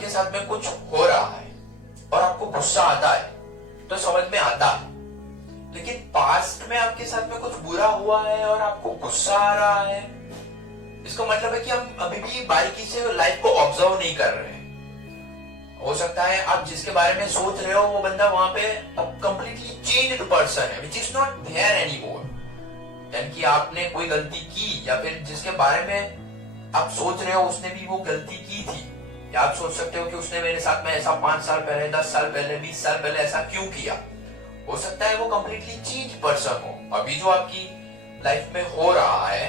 आपके साथ में कुछ हो रहा है और आपको गुस्सा आता है तो समझ में आता है, लेकिन पास्ट में आपके साथ में कुछ बुरा हुआ है और आपको गुस्सा आ रहा है, इसका मतलब है कि हम अभी भी बारीकी से लाइफ को ऑब्जर्व नहीं कर रहे हैं। हो सकता है आप जिसके बारे में सोच रहे हो वो बंदा वहां पे अब कंप्लीटली चेंज्ड पर्सन है, which is not there anymore. यानी कि आपने कोई गलती की, या फिर जिसके बारे में आप सोच रहे हो उसने भी वो गलती की थी, या आप सोच सकते हो कि उसने मेरे साथ में ऐसा 5 साल पहले, 10 साल पहले, 20 साल पहले ऐसा क्यों किया। हो सकता है वो कंप्लीटली चेंज पर्सन हो। अभी जो आपकी लाइफ में हो रहा है,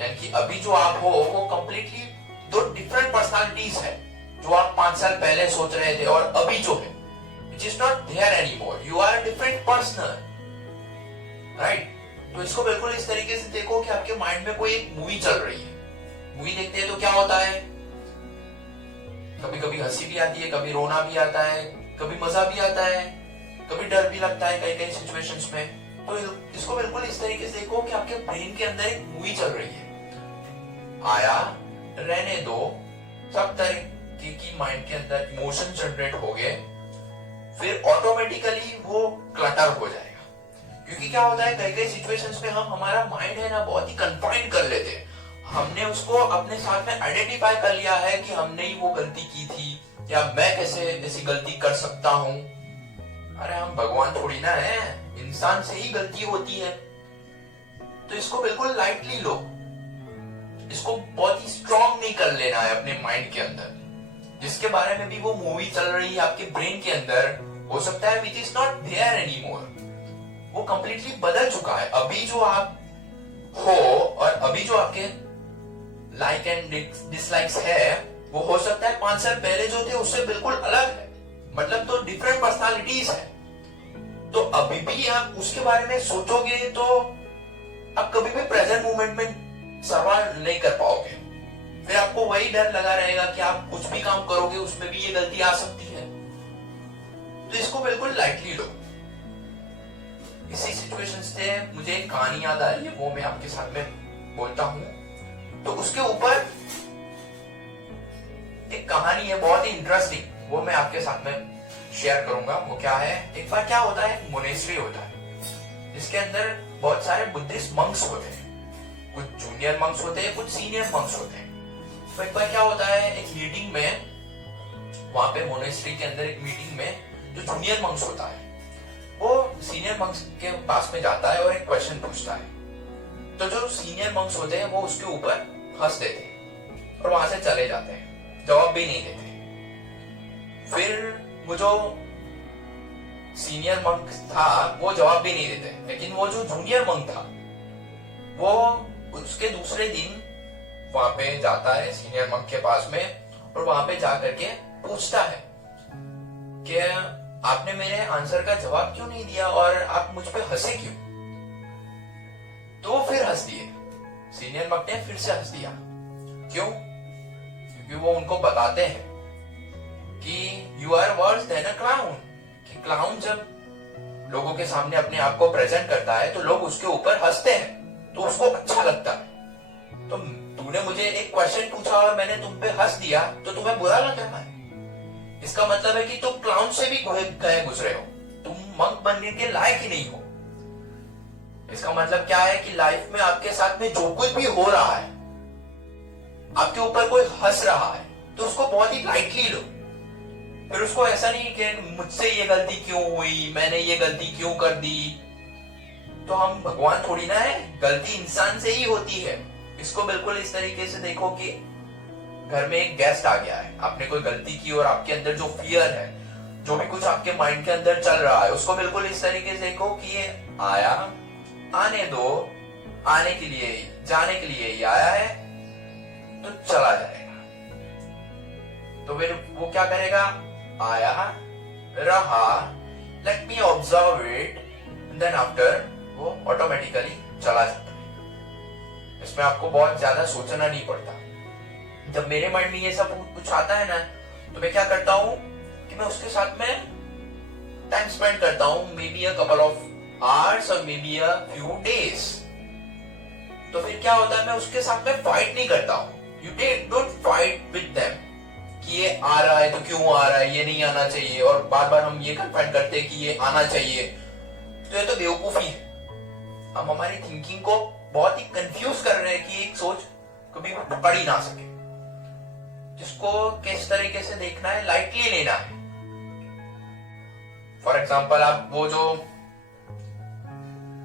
यानी कि अभी जो आप हो वो कंप्लीटली 2 डिफरेंट पर्सनालिटीज है। जो आप 5 साल पहले सोच रहे थे और अभी जो है, it is not there anymore, you are different person, right. तो इसको बिल्कुल इस तरीके से देखो कि आपके माइंड में कोई एक मूवी चल रही है। मूवी देखते हैं तो क्या होता है, कभी कभी हंसी भी आती है, कभी रोना भी आता है, कभी मजा भी आता है, कभी डर भी लगता है कई कई सिचुएशंस में। तो इसको बिल्कुल इस तरीके से देखो कि आपके ब्रेन के अंदर एक मूवी चल रही है। आया, रहने दो, सब तरीके की माइंड के अंदर इमोशन जनरेट हो गए, फिर ऑटोमेटिकली वो क्लटर हो जाएगा। क्योंकि क्या होता है, कई कई सिचुएशंस में हम हमारा माइंड है ना बहुत ही कन्फाइंड कर लेते हैं। हमने उसको अपने साथ में आइडेंटिफाई कर लिया है कि हमने ही वो गलती की थी, या मैं कैसे ऐसी गलती कर सकता हूं। अरे हम भगवान थोड़ी ना है, इंसान से ही गलती होती है। तो इसको बिल्कुल लाइटली लो, इसको बहुत ही स्ट्रॉन्ग नहीं कर लेना है अपने माइंड के अंदर। जिसके बारे में भी वो मूवी चल रही है आपके ब्रेन के अंदर, हो सकता है which is not there anymore, वो कंप्लीटली बदल चुका है। अभी जो आप हो और अभी जो आपके लाइक एंड डिसलाइक्स है, वो हो सकता है 5 साल पहले जो थे उससे बिल्कुल अलग है। मतलब तो डिफरेंट पर्सनालिटीज है। तो अभी भी आप उसके बारे में सोचोगे तो आप कभी भी प्रेजेंट मोमेंट में सर्वाइव नहीं कर पाओगे। फिर आपको वही डर लगा रहेगा कि आप कुछ भी काम करोगे उसमें भी ये गलती आ सकती है। तो इसको बिल्कुल लाइटली लो। इसी सिचुएशन से मुझे एक कहानी याद आ रही है, वो मैं आपके साथ में बोलता हूं। तो उसके ऊपर एक कहानी है बहुत ही इंटरेस्टिंग, वो मैं आपके साथ में शेयर करूंगा। वो क्या है, एक बार क्या होता है, मोनेस्ट्री होता है जिसके अंदर बहुत सारे बुद्धिस्ट मंक्स होते हैं। कुछ जूनियर मंक्स होते हैं, कुछ सीनियर मंक्स होते हैं। तो एक बार क्या होता है, एक मीटिंग में, वहां पे मोनेस्ट्री के अंदर एक मीटिंग में जो जूनियर मंक्स होता है वो सीनियर मंक्स के पास में जाता है और एक क्वेश्चन पूछता है। तो जो सीनियर मंक्स होते हैं वो उसके ऊपर हंस देते हैं और वहां से चले जाते हैं, जवाब भी नहीं देते। फिर वो जो सीनियर मंक था वो जवाब भी नहीं देते, लेकिन वो जो जूनियर मंक था वो उसके दूसरे दिन वहां पे जाता है सीनियर मंक के पास में और वहां पे जाकर के पूछता है कि आपने मेरे आंसर का जवाब क्यों नहीं दिया और आप मुझ पे हंसे क्यों। तो वो फिर हंस दिए, सीनियर मंक ने फिर से हंस दिया। क्यों? क्योंकि वो उनको बताते हैं कि you are worse than a clown, कि क्लाउन जब लोगों के सामने अपने आप को प्रेजेंट करता है तो लोग उसके ऊपर हंसते हैं, तो उसको अच्छा लगता है। तो तूने मुझे एक क्वेश्चन पूछा और मैंने तुम पे हंस दिया तो तुम्हें बुरा लगा है। इसका मतलब है कि तुम क्लाउन से भी गए गुजरे हो, तुम मंक बनने के लायक ही नहीं हो। इसका मतलब क्या है कि लाइफ में आपके साथ में जो कुछ भी हो रहा है, आपके ऊपर कोई हंस रहा है, तो उसको बहुत ही लाइटली लो। फिर उसको ऐसा नहीं कि मुझसे ये गलती क्यों हुई, मैंने ये गलती क्यों कर दी। तो हम भगवान थोड़ी ना है, गलती इंसान से ही होती है। इसको बिल्कुल इस तरीके से देखो कि घर में एक गेस्ट आ गया है, आपने कोई गलती की और आपके अंदर जो फियर है, जो भी कुछ आपके माइंड के अंदर चल रहा है, उसको बिल्कुल इस तरीके से देखो कि ये आया, आने दो, आने के लिए, जाने के लिए ही आया है तो चला जाएगा। तो फिर वो क्या करेगा, आया, रहा, let me observe it, then after वो ऑटोमेटिकली चला जाता है। इसमें आपको बहुत ज्यादा सोचना नहीं पड़ता। जब मेरे माइंड में ये सब कुछ आता है ना, तो मैं क्या करता हूं कि मैं उसके साथ में टाइम स्पेंड करता हूं, maybe a couple of hours और maybe a few days. तो फिर क्या होता है, मैं उसके साथ में फाइट नहीं करता हूं। You don't fight with them, कि ये आ रहा है तो क्यों आ रहा है, ये नहीं आना चाहिए, और बार बार हम ये कन्फ्रंट करते हैं कि ये आना चाहिए, तो ये तो बेवकूफी है। हम हमारी थिंकिंग को बहुत ही कंफ्यूज कर रहे हैं कि एक सोच कभी पकड़ ही ना सके, जिसको किस तरीके से देखना है, लाइटली लेना है। फॉर एग्जाम्पल, आप वो जो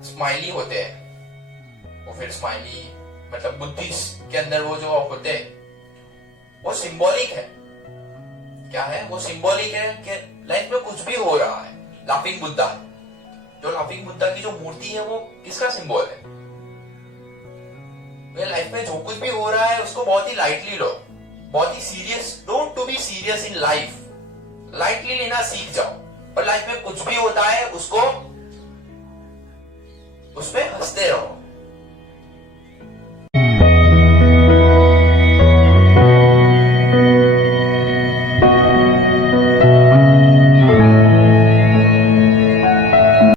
स्माइली होते हैं, वो फिर स्माइली मतलब बुद्धि के अंदर वो जो होते हैं, वो सिंबॉलिक है। क्या है वो? सिंबॉलिक है कि लाइफ में कुछ भी हो रहा है। लाफिंग बुद्धा, जो लाफिंग बुद्धा की जो मूर्ति है, वो किसका सिंबल है? लाइफ में जो कुछ भी हो रहा है उसको बहुत ही लाइटली लो, बहुत ही serious, don't to be serious in life. Lightly लेना सीख जाओ, और लाइफ में कुछ भी होता है उसको उसमें हंसते रहो।